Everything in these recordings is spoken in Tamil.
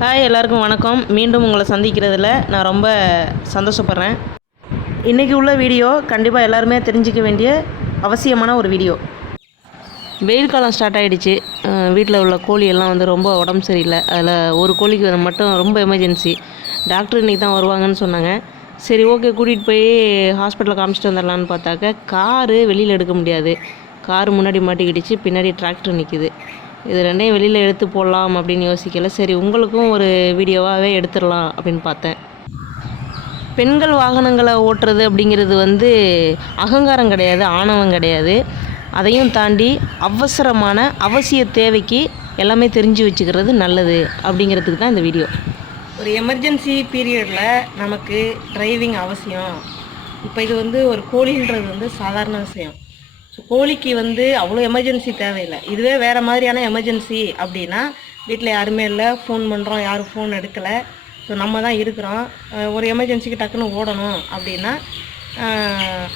ஹாய் எல்லாருக்கும் வணக்கம். மீண்டும் உங்களை சந்திக்கிறதுல நான் ரொம்ப சந்தோஷப்படுறேன். இன்றைக்கி உள்ள வீடியோ கண்டிப்பாக எல்லாருமே தெரிஞ்சிக்க வேண்டிய அவசியமான ஒரு வீடியோ. வெயில் காலம் ஸ்டார்ட் ஆகிடுச்சு. வீட்டில் உள்ள கோழி எல்லாம் வந்து ரொம்ப உடம்பு சரியில்லை. அதில் ஒரு கோழிக்கு மட்டும் ரொம்ப எமர்ஜென்சி. டாக்டர் இன்றைக்கி தான் வருவாங்கன்னு சொன்னாங்க. சரி ஓகே, கூட்டிகிட்டு போய் ஹாஸ்பிட்டலில் காமிச்சிட்டு வந்துடலான்னு பார்த்தாக்க காரு வெளியில் எடுக்க முடியாது. காரு முன்னாடி மாட்டிக்கிடுச்சு, பின்னாடி டிராக்டர் நிற்கிது. இது ரெண்டையும் வெளியில் எடுத்து போடலாம் அப்படின்னு யோசிக்கல. சரி உங்களுக்கும் ஒரு வீடியோவாகவே எடுத்துடலாம் அப்படின்னு பார்த்தேன். பெண்கள் வாகனங்களை ஓட்டுறது அப்படிங்கிறது வந்து அகங்காரம் கிடையாது, ஆணவம் கிடையாது. அதையும் தாண்டி அவசரமான அவசிய தேவைக்கு எல்லாமே தெரிஞ்சு வச்சுக்கிறது நல்லது அப்படிங்கிறதுக்கு தான் இந்த வீடியோ. ஒரு எமர்ஜென்சி பீரியடில் நமக்கு டிரைவிங் அவசியம். இப்போ இது வந்து ஒரு கோழின்றது வந்து சாதாரண விஷயம். ஸோ கோழிக்கு வந்து அவ்வளோ எமர்ஜென்சி தேவையில்லை. இதுவே வேறு மாதிரியான எமர்ஜென்சி அப்படின்னா வீட்டில் யாருமே இல்லை, ஃபோன் பண்ணுறோம், யாரும் ஃபோன் எடுக்கலை, ஸோ நம்ம தான் இருக்கிறோம். ஒரு எமர்ஜென்சிக்கு டக்குன்னு ஓடணும் அப்படின்னா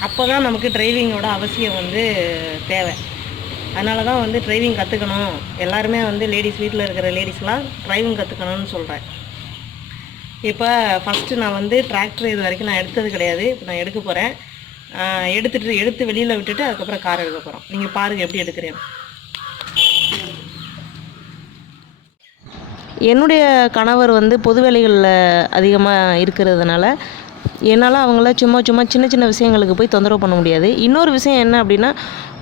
அப்போ தான் நமக்கு டிரைவிங்கோட அவசியம் வந்து தேவை. அதனால தான் வந்து டிரைவிங் கற்றுக்கணும். எல்லாருமே வந்து லேடிஸ், வீட்டில் இருக்கிற லேடிஸ்லாம் டிரைவிங் கற்றுக்கணும்னு சொல்கிறேன். இப்போ ஃபஸ்ட்டு நான் வந்து டிராக்டர் இது வரைக்கும் நான் எடுத்தது கிடையாது. இப்போ நான் எடுக்க போகிறேன். எடுத்து வெளியில் விட்டுட்டு அதுக்கப்புறம் கார் எடுக்க போகிறோம். நீங்கள் பாருங்கள் எப்படி எடுக்கிறேன். என்னுடைய கணவர் வந்து பொது வேலைகளில் அதிகமாக இருக்கிறதுனால என்னால் அவங்கள சும்மா சின்ன சின்ன விஷயங்களுக்கு போய் தொந்தரவு பண்ண முடியாது. இன்னொரு விஷயம் என்ன அப்படின்னா,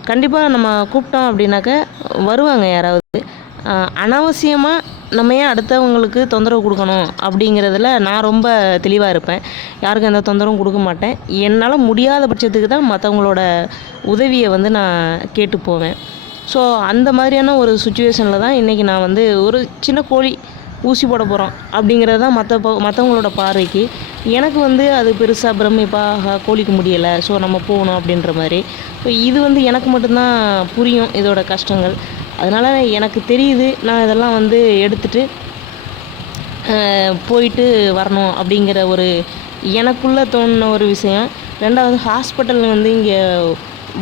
கண்டிப்பாக நம்ம கூப்பிட்டோம் அப்படின்னாக்க வருவாங்க யாராவது. அனாவசியமாக நம்ம ஏன் அடுத்தவங்களுக்கு தொந்தரவு கொடுக்கணும் அப்படிங்கிறதுல நான் ரொம்ப தெளிவாக இருப்பேன். யாருக்கும் எந்த தொந்தரவும் கொடுக்க மாட்டேன். என்னால் முடியாத பட்சத்துக்கு தான் மற்றவங்களோட உதவியை வந்து நான் கேட்டு போவேன். ஸோ அந்த மாதிரியான ஒரு சுச்சுவேஷனில் தான் இன்றைக்கி நான் வந்து ஒரு சின்ன கோழி ஊசி போட போகிறோம் அப்படிங்கிறது தான் மற்றவங்களோட பார்வைக்கு. எனக்கு வந்து அது பெருசாக பிரமிப்பாக கோழிக்கு முடியலை, ஸோ நம்ம போகணும் அப்படின்ற மாதிரி. ஸோ இது வந்து எனக்கு மட்டும்தான் புரியும் இதோட கஷ்டங்கள். அதனால் எனக்கு தெரியுது, நான் இதெல்லாம் வந்து எடுத்துகிட்டு போயிட்டு வரணும் அப்படிங்கிற ஒரு எனக்குள்ளே தோணுன ஒரு விஷயம். ரெண்டாவது, ஹாஸ்பிட்டல் வந்து இங்கே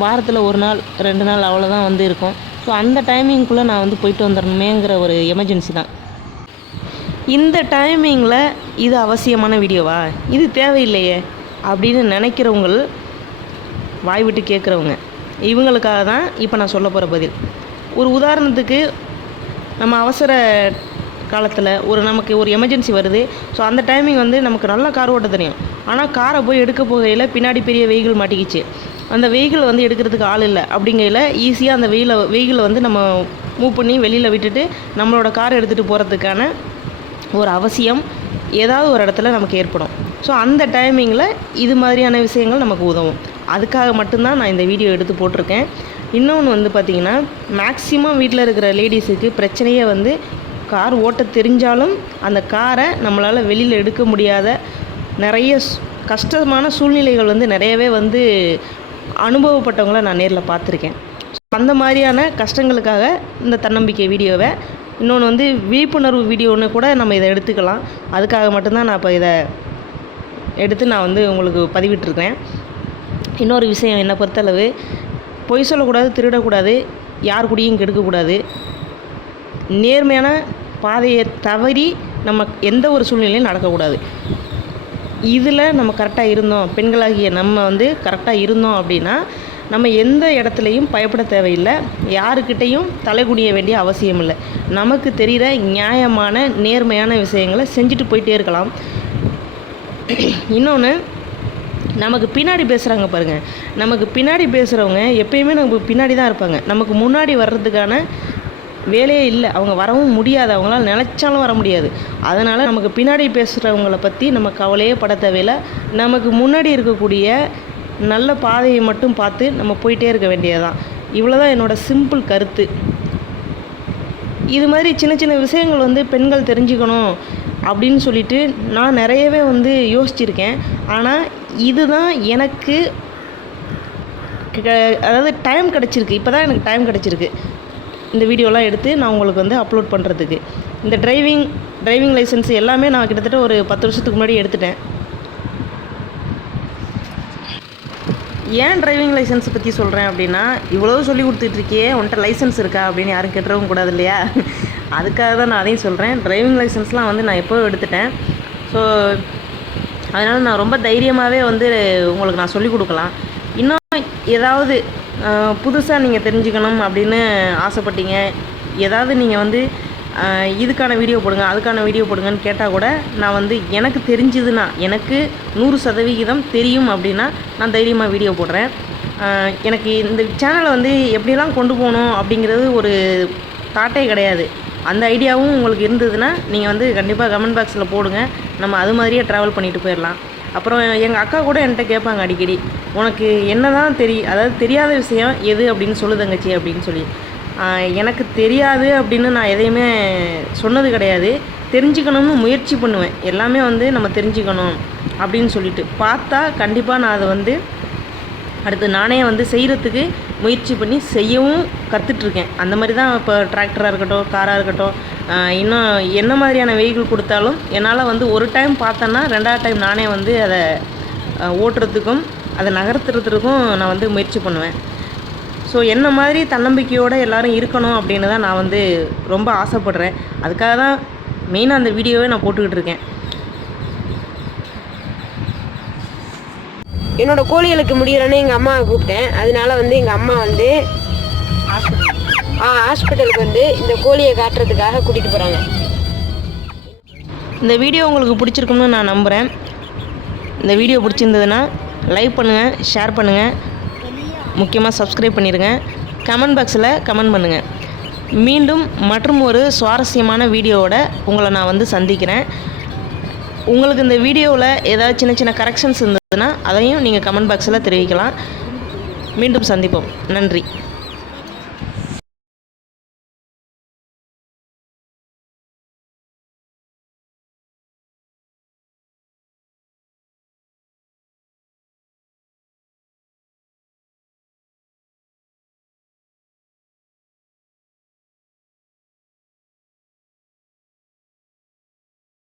வாரத்தில் 1 நாள் 2 நாள் அவ்வளோதான் வந்து இருக்கும். ஸோ அந்த டைமிங்குள்ளே நான் வந்து போயிட்டு வந்துடணுமேங்கிற ஒரு எமர்ஜென்சி தான். இந்த டைமிங்கில் இது அவசியமான வீடியோவா, இது தேவையில்லையே அப்படின்னு நினைக்கிறவங்க, வாய் விட்டு கேட்குறவங்க, இவங்களுக்காக தான் இப்போ நான் சொல்ல போகிற பதில். ஒரு உதாரணத்துக்கு, நம்ம அவசர காலத்தில் நமக்கு ஒரு எமர்ஜென்சி வருது. ஸோ அந்த டைமிங் வந்து நமக்கு நல்லா கார் ஓட்ட தெரியும். ஆனால் காரை போய் எடுக்க போகையில் பின்னாடி பெரிய வெஹிக்கிள் மாட்டிக்கிச்சு. அந்த வெஹிக்கிள் வந்து எடுக்கிறதுக்கு ஆள் இல்லை. அப்படிங்கையில் ஈஸியாக அந்த வெஹிக்கிளை வந்து நம்ம மூவ் பண்ணி வெளியில் விட்டுட்டு நம்மளோட காரை எடுத்துகிட்டு போகிறதுக்கான ஒரு அவசியம் ஏதாவது ஒரு இடத்துல நமக்கு ஏற்படும். ஸோ அந்த டைமிங்கில் இது மாதிரியான விஷயங்கள் நமக்கு உதவும். அதுக்காக மட்டும்தான் நான் இந்த வீடியோ எடுத்து போட்டிருக்கேன். இன்னொன்று வந்து பார்த்திங்கன்னா, மேக்ஸிமம் வீட்டில் இருக்கிற லேடிஸுக்கு பிரச்சனையே வந்து கார் ஓட்ட தெரிஞ்சாலும் அந்த காரை நம்மளால் வெளியில் எடுக்க முடியாத நிறைய கஷ்டமான சூழ்நிலைகள் வந்து நிறையவே வந்து அனுபவப்பட்டவங்கள நான் நேரில் பார்த்துருக்கேன். அந்த மாதிரியான கஷ்டங்களுக்காக இந்த தன்னம்பிக்கை வீடியோவை, இன்னொன்று வந்து விழிப்புணர்வு வீடியோன்னு கூட நம்ம இதை எடுத்துக்கலாம். அதுக்காக மட்டும்தான் நான் இப்போ இதை எடுத்து நான் வந்து உங்களுக்கு பதிவிட்டுருக்கேன். இன்னொரு விஷயம், என்னை பொறுத்தளவு பொய் சொல்லக்கூடாது, திருடக்கூடாது, யார் கூடயும் கெடுக்கக்கூடாது. நேர்மையான பாதையை தவறி நம்ம எந்த ஒரு சூழ்நிலையும் நடக்கக்கூடாது. இதில் நம்ம கரெக்டாக இருந்தோம், பெண்களாகிய நம்ம வந்து கரெக்டாக இருந்தோம் அப்படின்னா நம்ம எந்த இடத்துலையும் பயப்பட தேவையில்லை, யாருக்கிட்டையும் தலைகுனிய வேண்டிய அவசியம் இல்லை. நமக்கு தெரிகிற நியாயமான நேர்மையான விஷயங்களை செஞ்சுட்டு போயிட்டே இருக்கலாம். இன்னொன்று, நமக்கு பின்னாடி பேசுகிறாங்க பாருங்கள், நமக்கு பின்னாடி பேசுகிறவங்க எப்பயுமே நமக்கு பின்னாடி தான் இருப்பாங்க. நமக்கு முன்னாடி வர்றதுக்கான வேலையே இல்லை, அவங்க வரவும் முடியாது, அவங்களால நினச்சாலும் வர முடியாது. அதனால் நமக்கு பின்னாடி பேசுகிறவங்கள பற்றி நம்ம கவலையே பட தேவையில்லை. நமக்கு முன்னாடி இருக்கக்கூடிய நல்ல பாதையை மட்டும் பார்த்து நம்ம போயிட்டே இருக்க வேண்டியதுதான். இவ்வளோ தான் என்னோடய சிம்பிள் கருத்து. இது மாதிரி சின்ன சின்ன விஷயங்கள் வந்து பெண்கள் தெரிஞ்சுக்கணும் அப்படின்னு சொல்லிட்டு நான் நிறையவே வந்து யோசிச்சிருக்கேன். ஆனால் இதுதான் எனக்கு அதாவது டைம் கிடச்சிருக்கு. இப்போ தான் எனக்கு டைம் கிடச்சிருக்கு இந்த வீடியோலாம் எடுத்து நான் உங்களுக்கு வந்து அப்லோட் பண்ணுறதுக்கு. இந்த டிரைவிங் லைசன்ஸ் எல்லாமே நான் கிட்டத்தட்ட ஒரு 10 வருஷத்துக்கு முன்னாடி எடுத்துட்டேன். ஏன் டிரைவிங் லைசன்ஸ் பற்றி சொல்கிறேன் அப்படின்னா, இவ்வளோ சொல்லி கொடுத்துட்ருக்கியே, உன்கிட்ட லைசன்ஸ் இருக்கா அப்படின்னு யாரும் கேட்டுறவும் கூடாது இல்லையா? அதுக்காக தான் நான் அதையும் சொல்கிறேன். டிரைவிங் லைசன்ஸ்லாம் வந்து நான் எப்போவும் எடுத்துட்டேன். ஸோ அதனால் நான் ரொம்ப தைரியமாகவே வந்து உங்களுக்கு நான் சொல்லிக் கொடுக்கலாம். இன்னும் ஏதாவது புதுசாக நீங்கள் தெரிஞ்சுக்கணும் அப்படின்னு ஆசைப்பட்டீங்க, ஏதாவது நீங்கள் வந்து இதுக்கான வீடியோ போடுங்க, அதுக்கான வீடியோ போடுங்கன்னு கேட்டால் கூட நான் வந்து எனக்கு தெரிஞ்சதுன்னா, எனக்கு 100% தெரியும் அப்படின்னா நான் தைரியமாக வீடியோ போடுறேன். எனக்கு இந்த சேனலை வந்து எப்படிலாம் கொண்டு போகணும் அப்படிங்கிறது ஒரு தாட்டே கிடையாது. அந்த ஐடியாவும் உங்களுக்கு இருந்ததுன்னா நீங்கள் வந்து கண்டிப்பாக கமெண்ட் பாக்ஸில் போடுங்க. நம்ம அது மாதிரியே ட்ராவல் பண்ணிட்டு போயிடலாம். அப்புறம் எங்கள் அக்கா கூட என்கிட்ட கேட்பாங்க அடிக்கடி, உனக்கு என்ன தான் அதாவது தெரியாத விஷயம் எது அப்படின்னு சொல்லு தங்கச்சி அப்படின்னு சொல்லி. எனக்கு தெரியாது அப்படின்னு நான் எதையுமே சொன்னது கிடையாது. தெரிஞ்சுக்கணும்னு முயற்சி பண்ணுவேன். எல்லாமே வந்து நம்ம தெரிஞ்சுக்கணும் அப்படின்னு சொல்லிட்டு பார்த்தா கண்டிப்பாக நான் அதை வந்து அடுத்து நானே வந்து செய்கிறதுக்கு முயற்சி பண்ணி செய்யவும் கற்றுட்ருக்கேன். அந்த மாதிரி தான் இப்போ டிராக்டராக இருக்கட்டும், காராக இருக்கட்டும், இன்னும் என்ன மாதிரியான வெஹிக்கிள் கொடுத்தாலும் என்னால் வந்து ஒரு டைம் பார்த்தேன்னா 2வது டைம் நானே வந்து அதை ஓட்டுறதுக்கும் அதை நகர்த்துறதுக்கும் நான் வந்து முயற்சி பண்ணுவேன். ஸோ என்ன மாதிரி தன்னம்பிக்கையோடு எல்லோரும் இருக்கணும் அப்படின்னு தான் நான் வந்து ரொம்ப ஆசைப்பட்றேன். அதுக்காக தான் மெயினாக அந்த வீடியோவே நான் போட்டுக்கிட்டு இருக்கேன். என்னோடய கோழிகளுக்கு முடியலன்னு எங்கள் அம்மாவை கூப்பிட்டேன். அதனால வந்து எங்கள் அம்மா வந்து ஹாஸ்பிட்டலுக்கு வந்து இந்த கோழியை காட்டுறதுக்காக கூட்டிகிட்டு போகிறாங்க. இந்த வீடியோ உங்களுக்கு பிடிச்சிருக்கும்னு நான் நம்புகிறேன். இந்த வீடியோ பிடிச்சிருந்ததுன்னா லைக் பண்ணுங்கள், ஷேர் பண்ணுங்கள், முக்கியமாக சப்ஸ்கிரைப் பண்ணிடுங்க. கமெண்ட் பாக்ஸில் கமெண்ட் பண்ணுங்கள். மீண்டும் மற்றும் ஒரு சுவாரஸ்யமான வீடியோவோட உங்களை நான் வந்து சந்திக்கிறேன். உங்களுக்கு இந்த வீடியோவில் ஏதாவது சின்ன சின்ன கரெக்ஷன்ஸ் இருந்ததுன்னா அதையும் நீங்கள் கமெண்ட் பாக்ஸில் தெரிவிக்கலாம். மீண்டும் சந்திப்போம். நன்றி.